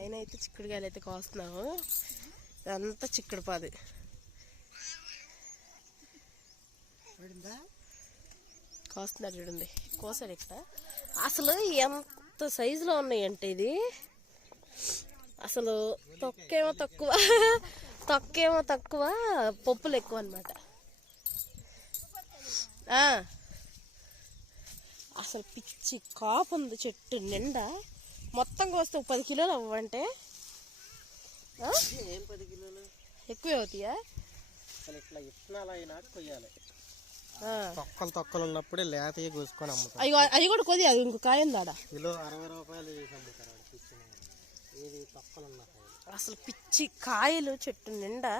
పైన అయితే చిక్కుడుకాయలు అయితే కోస్తున్నాము. ఇదంతా చిక్కుడు పాది. కోస్తున్నారు చూడండి. కోసాడు ఇక్కడ. అసలు ఎంత సైజులో ఉన్నాయంటే ఇది? అసలు తొక్కేమో తక్కువ. తొక్కేమో తక్కువ పప్పులు ఎక్కువ అనమాట అసలు పిచ్చి కాపు ఉంది చెట్టు నిండా. మొత్తం కోస్తే పది కిలోలు అవ్వంటే ఆ? ఏం పది కిలోలు? ఎక్కువే అవుతాయా? అసలు ఇట్లా ఇత్తనాలు అయినా కొయ్యాలి. తొక్కలు తొక్కలు ఉన్నప్పుడే లేతగా కోసుకొని అమ్ముతారు అవి అవి కూడా కొద్ది అది ఇంకో కాయ ఉంది ఆడ కిలో అరవై రూపాయలు చేసి అమ్ముతారు ఆడ పిచ్చిన ఏది తొక్కలు ఉన్న కాయలు. అసలు పిచ్చి కాయలు చెట్టు నిండా.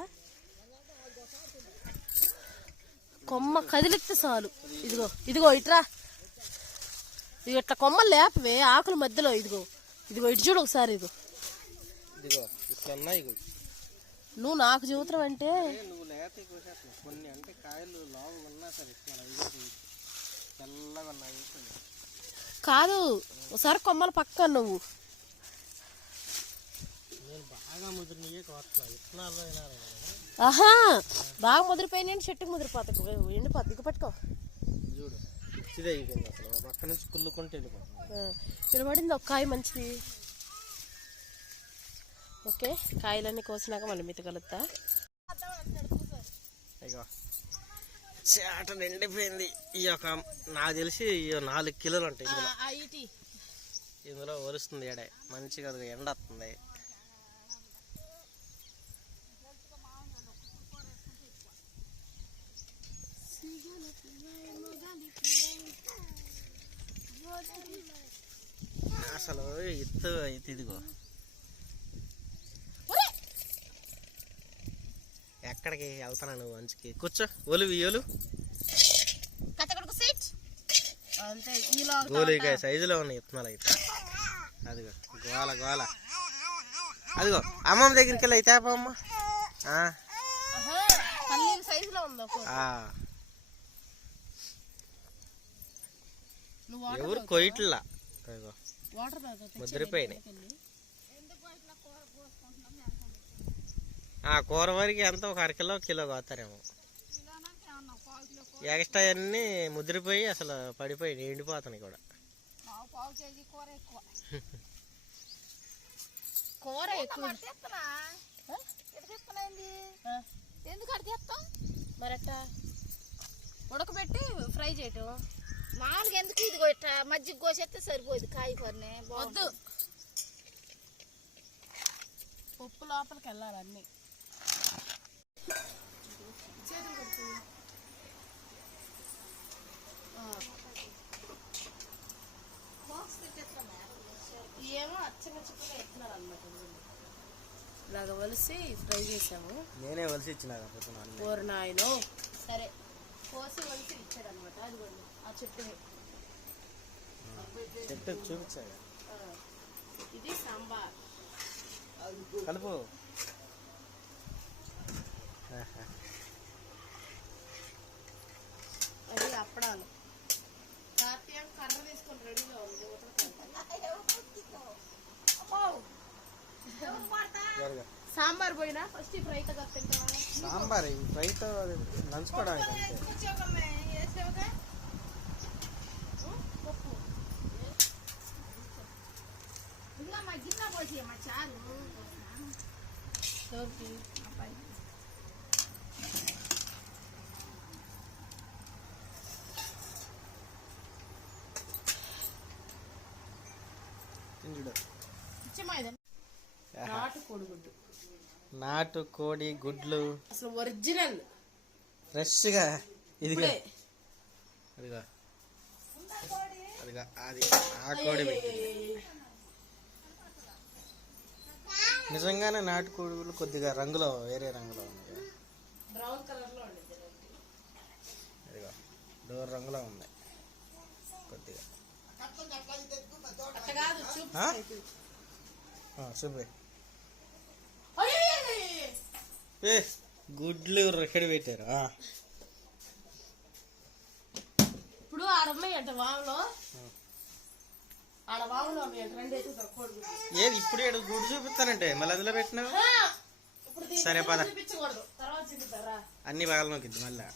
కొమ్మ కదిలిస్తే చాలు. ఇదిగో ఇదిగో ఇట్రా. ఇట్లా కొమ్మలు లేపవే ఆకుల మధ్యలో ఇదిగో. ఇదిగో ఇటు చూడు ఒకసారి ఇదిగో. ఇదిగో ఇట్లా ఉన్నాయి ఇగో. నువ్వు నాకు చెబుతున్నావు అంటే నువ్వు లేత కొన్ని అంటే కాయలు ఉన్నా సరే ఇదే. తెల్లగా ఉన్నాయి. కాదు ఒకసారి కొమ్మల పక్క నువ్వు. ఆహా బాగా ముదిరిపోయిన చెట్టుకు ముదిరిపోతాయి. ఎండిపోతుంది ఇక పట్టుకో. ఇదే అయిపోయింది అసలు. ఒక పక్క నుంచి వెళ్ళిపోతుంది. పడింది ఒక కాయ మంచిది. ఓకే కాయలన్నీ కోసినాక మళ్ళీ మిత కలుగుతా ఇగో చేట నిండిపోయింది. ఈ యొక్క నాకు తెలిసి నాలుగు కిలోలు ఉంటాయి ఇందులో. ఇందులో ఒలుస్తుంది ఎడే మంచిగా ఎండ వస్తుంది ఇత్తు అయితే ఇదిగో ఎక్కడికి వెళ్తానా నువ్వు మంచికి? కూర్చో. ఒలువి ఒలు. గోలికాయ సైజులో ఉన్నాయి ఇత్తనాలు అయితే. అదిగో గోల గోల. అదిగో అమ్మమ్మ దగ్గరికి వెళ్ళి అయితే అమ్మ ఎవరు కొయ్యట్లా? అదిగో. వాటర్ ముద్రిపోయినాయి. ఆ కూర వరకు ఎంత? ఒక అరకిలో కిలో కోతారేమో ఎక్స్ట్రా అన్నీ ముద్రిపోయి అసలు పడిపోయి ఎండిపోతున్నాయి కూడా. కూర ఎక్కువ? ఎందుకు అడిగి తెస్తాం మరట్టా ఉడకబెట్టి ఫ్రై చేయటం. మామూలుగా ఎందుకు ఇది మజ్జిగ కోసేస్తే సరిపోదు కాయ కూరనే వద్దు. పప్పు లోపలికి వెళ్ళాలి అన్ని. ఏమో అచ్చగా చిక్కగా ఎత్తున్నారు అనమాట ఇలాగ వలిసి ఫ్రై చేసాము. నేనే వలసి ఇచ్చిన కూర నాయను. సరే కోసి వలిసి ఇచ్చాడు అనమాట అదిగోండి. ఆ చెట్టు చెట్టు చూపించాడు ఇది సాంబార్. కలుపు. అది అప్పడాలు. కార్తీయం కర్ర తీసుకొని రెడీగా ఉంది. సాంబార్ పోయినా? ఫస్ట్ ఫ్రై సాంబార్ ఫ్రైతో నంచుకోవడానికి అంతే పప్పు ఇంకా మా గిన్నె పోసి మా చాలు ఎవరికి తిండు ఇచ్చమ్మా ఇది నాటు కోడి గుడ్లు అసలు ఒరిజినల్. ఫ్రెష్గా ఇదిగా. ఇప్పుడే. అదిగా. అదిగా అది ఆ కోడి పెట్టి నిజంగానే నాటు కోడిగుడ్లు కొద్దిగా రంగులో వేరే రంగులో ఉన్నాయి. బ్రౌన్ డోర్ రంగులో ఉంది. కొద్దిగా. చూపు ఆ? ఆ, ఏ గుడ్లు రెక్కడి పెట్టారు ఆ. ఇప్పుడు ఆడ ఉన్నాయి అంట వామలో ఆడ బాగుండు అవి రెండు ఎత్తుతారు కోడిగుడ్లు ఏది? ఇప్పుడు ఏడు గుడి చూపిస్తానంటే. మళ్ళీ అందులో పెట్టినావు? సరే, పద. అన్ని భాగాలు నొక్కిద్ది మళ్ళీ.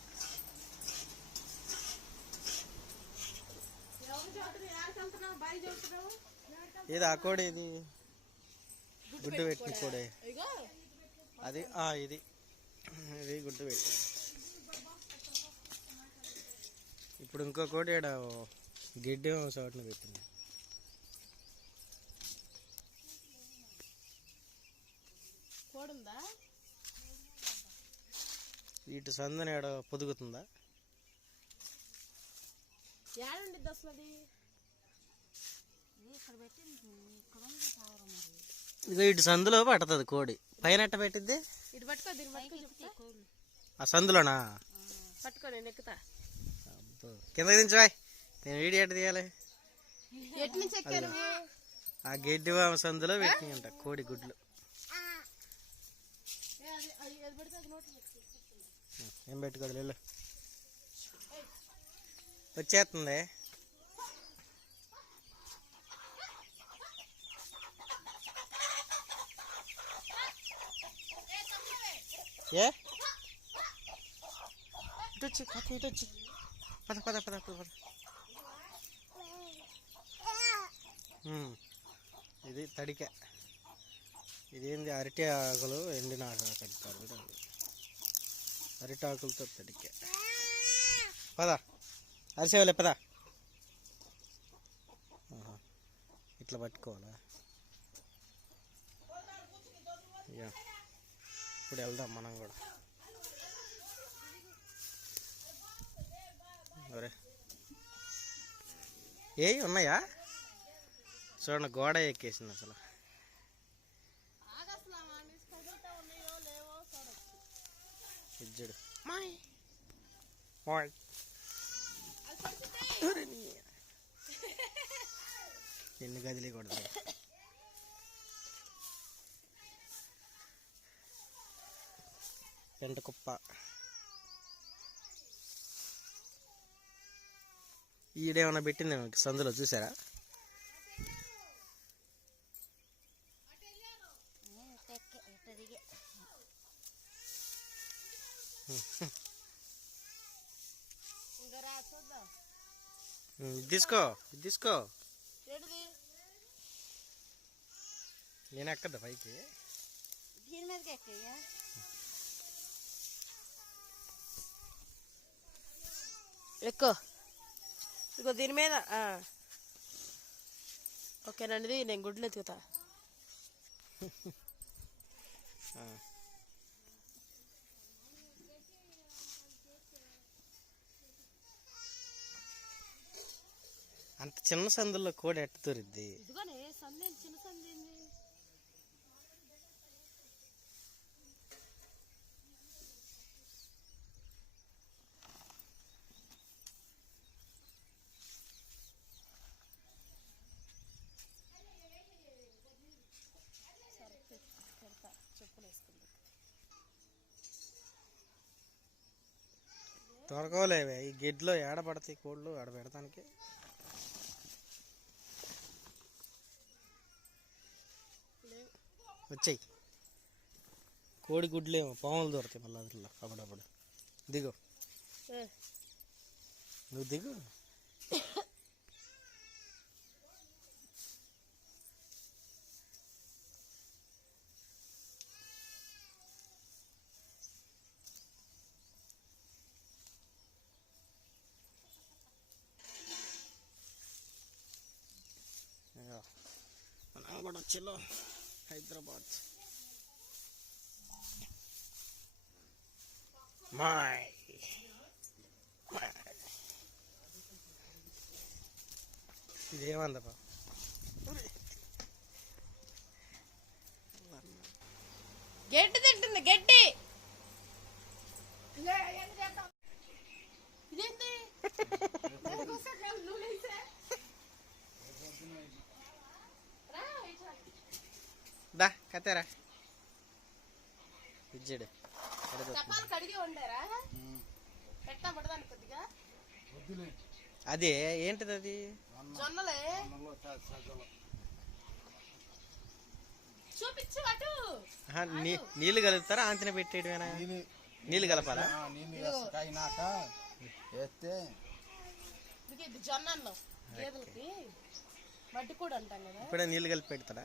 ఏది? ఆ కోడి ఇది గుడ్డు పెట్టిన కోడే. అది? ఆ ఇది. ఇది గుడ్డు పెట్టి. ఇప్పుడు ఇంకో కోడి ఈడ గిడ్డి చోటున పెట్టింది. కోడుందా ఇటు సందని ఏడ పొదుగుతుందా? ఏడండిద్ది అసలు అది ఇదిగో ఇటు సందులో పడుతుంది కోడి. పైన ఎట్ట పెట్టిద్ది? ఇటు పట్టుకో దీన్ని పట్టుకో చెప్తా. ఆ సందులోనా? పట్టుకో నేను ఎక్కుతా. అబ్బో. కిందకి దించవాయ్ నేను వీడియో ఎట్ట తీయాలి? ఎక్కారు ఆ గడ్డి సందులో పెట్టినాయంట కోడి గుడ్లు. ఏం పెట్టుకోదు వెళ్ళు. వచ్చేస్తుంది. ఏ? ఇటు వచ్చి కాకి ఇటు వచ్చి పద పద పద. పద పద. ఇది తడిక. ఇదేంది అరటి ఆకులు ఎండిన ఆకులు కడతారు చూడు అరటి ఆకులతో తడికే. పదా. అరిసేవలే పదా. ఇట్లా పట్టుకోవాలా? యా. ఇప్పుడు వెళ్దాం మనం కూడా. అరే. ఏ ఉన్నాయా? చూడండి గోడ ఎక్కేసింది అసలు. ఒరే నీ. ఎన్ని గదిలే కొడతాయి పెంట కుప్ప ఈడేమన్నా పెట్టింది సందులో చూసారా ఉమ్, ఇది తీసుకో ఇది తీసుకో నేను ఎక్కద్దా పైకి? దీని మీదకి ఎక్కయ్యా? ఎక్కువ. ఇగో దీని మీద. ఓకేనండి నేను గుడ్లు ఎత్తుకుతా. అంత చిన్న సందుల్లో కోడి ఎట్ట దొరిద్ది. చెప్పులు. దొరకలేవే ఈ గిడ్లో ఏడ పడతాయి కోళ్ళు ఆడ పెడతానికి వచ్చాయి. కోడి గుడ్లు ఏమో పాములు దొరుకుతాయి మళ్ళీ అందులో అప్పుడప్పుడు. దిగు. నువ్వు దిగు. ఇదిగో. మనం కూడా వచ్చిలో. హైదరాబాద్. మాయ్ ఇదేమందపా గడ్డి తింటుంది గడ్డి అదే ఏంటిది అది నీళ్ళు కలుపుతారా? ఆంతిన పెట్టేయడమేనా? నీళ్ళు కలపాలా? ఇప్పుడే నీళ్ళు కలిపి పెడతారా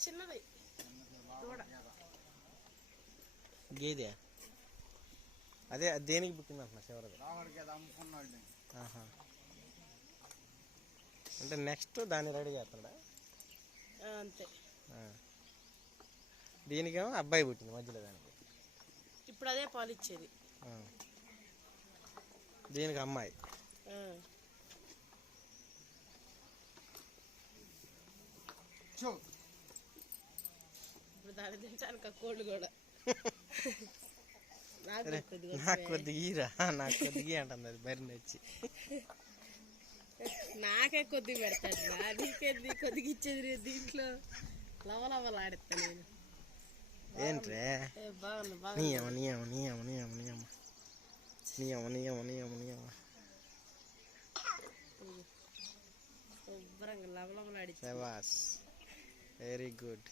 చిన్నది. దూడ. గేదె? అదే దేనికి పుట్టింది అంటున్నా ఆహా. అంటే నెక్స్ట్ దాన్ని రెడీ చేస్తాడా? అంతే. దీనికేమో అబ్బాయి పుట్టింది మధ్యలో దానికి. ఇప్పుడు అదే పాలు ఇచ్చేది. దీనికి అమ్మాయి. చూ ఇప్పుడు దాని తింటాను ఆ కోళ్ళు కూడా నాకు అరే, కొద్దిగా నాకు కొద్దిగా ఈరా నాకు కొద్దిగా ఇయ్యి అంటుంది అది బరి నచ్చి నాకే కొద్దిగా పెడతాడు రా నీకేంది కొద్దిగా ఇచ్చేది రే దీంట్లో లవలవలు ఆడిస్తా నేను ఏంట్రే ఏ, బాగుంది నీ బాగుంది అమ్మ నీ అమ్మ నీ అమ్మ నీ అమ్మ నీ అమ్మ నీ అమ్మ నీ అమ్మ నీ అమ్మ నీ అమ్మ శుభ్రంగా లవలవలు ఆడిచ్చి శబాస్ వెరీ గుడ్